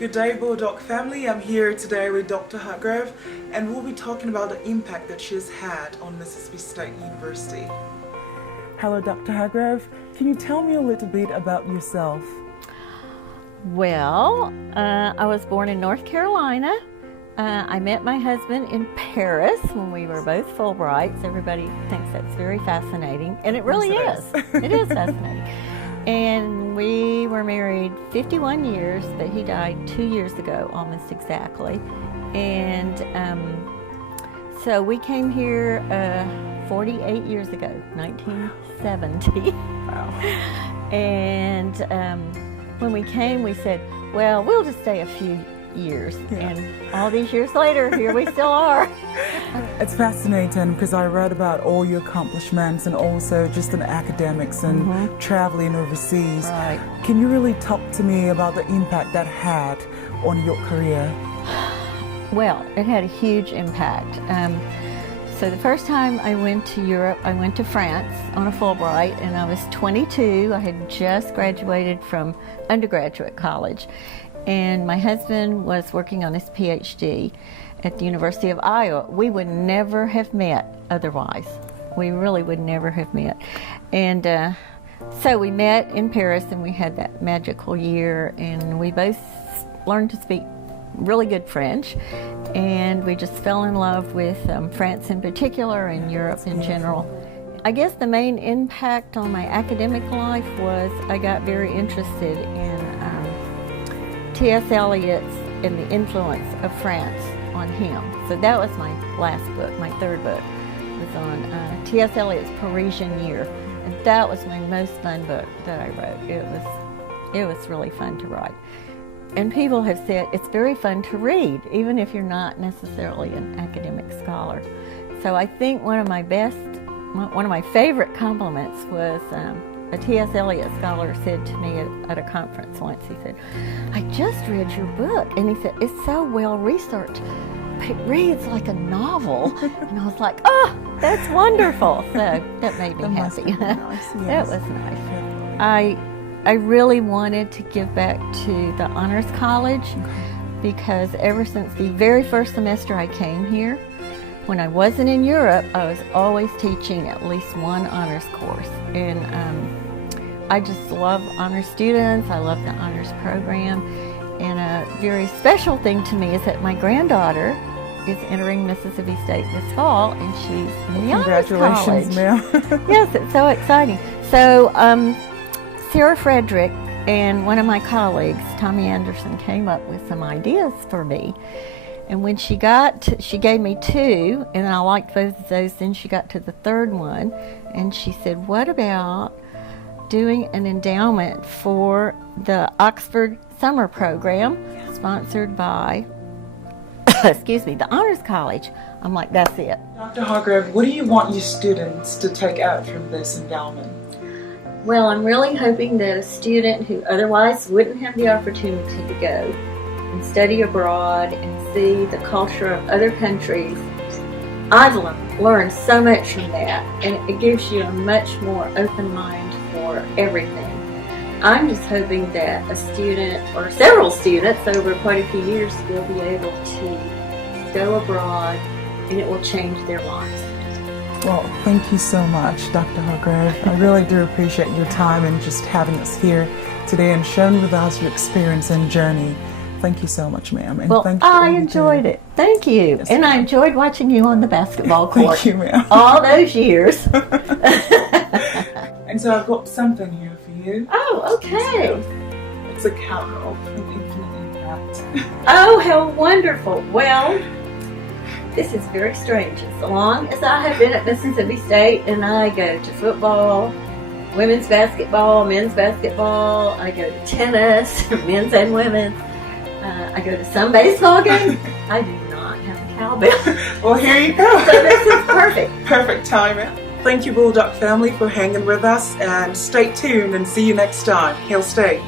Good day, Bulldog family. I'm here today with Dr. Hargrove, and we'll be talking about the impact that she has had on Mississippi State University. Hello, Dr. Hargrove. Can you tell me a little bit about yourself? Well, I was born in North Carolina. I met my husband in Paris when we were both Fulbrights. Everybody thinks that's very fascinating, and it really is. It is fascinating. And we were married 51 years, but he died 2 years ago, almost exactly. And so we came here 48 years ago, 1970. Wow. And when we came, we said, well, we'll just stay a few years. Yeah. And all these years later, here we still are. It's fascinating because I read about all your accomplishments and also just in academics and traveling overseas. Right. Can you really talk to me about the impact that had on your career? Well, it had a huge impact. So the first time I went to Europe, I went to France on a Fulbright, and I was 22. I had just graduated from undergraduate college, and my husband was working on his PhD at the University of Iowa. We would never have met otherwise. We really would never have met. And so we met in Paris, and we had that magical year, and we both learned to speak really good French, and we just fell in love with France in particular and Europe in general. I guess the main impact on my academic life was I got very interested in T.S. Eliot's and the influence of France on him. So that was my last book, my third book, was on T.S. Eliot's Parisian Year, and that was my most fun book that I wrote. It was really fun to write. And people have said it's very fun to read, even if you're not necessarily an academic scholar. So I think one of my favorite compliments was a T.S. Eliot scholar said to me at a conference once. He said, "I just read your book," and he said, "It's so well researched. It reads like a novel." And I was like, "Oh, that's wonderful!" So that made me happy. Nice, yes. That was nice. I really wanted to give back to the Honors College because ever since the very first semester I came here, when I wasn't in Europe, I was always teaching at least one honors course. And I just love honors students. I love the honors program. And a very special thing to me is that my granddaughter is entering Mississippi State this fall, and she's in the honors college. Congratulations, ma'am. Yes, it's so exciting. So Sarah Frederick and one of my colleagues, Tommy Anderson, came up with some ideas for me. And when she gave me two, and I liked both of those. Then she got to the third one, and she said, "What about doing an endowment for the Oxford summer program sponsored by, the Honors College?" I'm like, that's it. Dr. Hargrove, what do you want your students to take out from this endowment? Well, I'm really hoping that a student who otherwise wouldn't have the opportunity to go and study abroad and see the culture of other countries, I've learned so much from that, and it gives you a much more open mind for everything. I'm just hoping that a student or several students over quite a few years will be able to go abroad, and it will change their lives. Well, thank you so much, Dr. Hargrove. I really do appreciate your time and just having us here today and sharing with us your experience and journey. Thank you so much, ma'am. And well, thank you I enjoyed it. Thank you. Yes, and I enjoyed watching you on the basketball court. Thank you, ma'am. All those years. And so I've got something here for you. Oh, okay. It's a catalog from Infinite Impact. Oh, how wonderful. Well, this is very strange. As long as I have been at Mississippi State, and I go to football, women's basketball, men's basketball, I go to tennis, men's and women's, I go to some baseball games. I do not have a cowbell. Well, here you go. So this is perfect. Perfect timing. Thank you, Bulldog family, for hanging with us, and stay tuned and see you next time. Hail State.